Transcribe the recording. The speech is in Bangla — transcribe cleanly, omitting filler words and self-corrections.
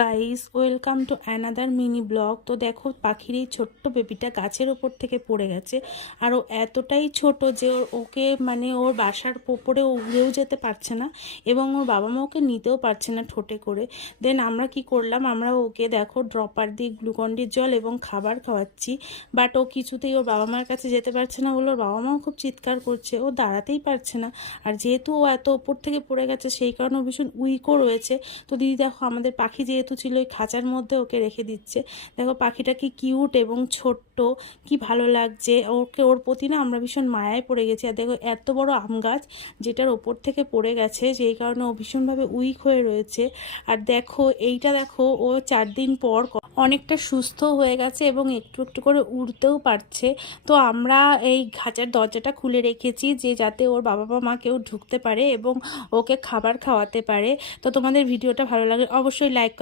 Guys, welcome to another mini blog. তো দেখো, পাখির এই ছোট্ট বেবিটা গাছের ওপর থেকে পড়ে গেছে। আর ও এতটাই ছোট যে ওকে ওর বাসার ওপরে উড়েও যেতে পারছে না, এবং ওর বাবা মা ওকে নিতেও পারছে না ঠোঁটে করে। দেন আমরা কি করলাম, আমরা ওকে দেখো ড্রপার দিয়ে গ্লুকন্ডির জল এবং খাবার খাওয়াচ্ছি। বাট ও কিছুতেই ওর বাবা মার কাছে যেতে পারছে না বলে ওর বাবা মাও খুব চিৎকার করছে, ও দাঁড়াতেই পারছে না। আর যেহেতু ও এত ওপর থেকে পড়ে গেছে, সেই কারণে ও ভীষণ উইকও রয়েছে। তো দিদি দেখো, আমাদের পাখি যেহেতু ছিল ওই খাঁচার মধ্যে ওকে রেখে দিচ্ছে। দেখো পাখিটা কি কিউট এবং ছোট্ট, কি ভালো লাগছে ওকে। ওর প্রতি না আমরা ভীষণ মায়ায় পড়ে গেছি। আর দেখো এত বড় আম গাছ যেটার ওপর থেকে পড়ে গেছে, যেই কারণে ও ভীষণভাবে উইক হয়ে রয়েছে। আর দেখো এইটা দেখো, ও 4 দিন পর অনেকটা সুস্থ হয়ে গেছে এবং একটু একটু করে উড়তেও পারছে। তো আমরা এই খাঁচার দরজাটা খুলে রেখেছি যে যাতে ওর বাবা মা কেউ ঢুকতে পারে এবং ওকে খাবার খাওয়াতে পারে। তো তোমাদের ভিডিওটা ভালো লাগে অবশ্যই লাইক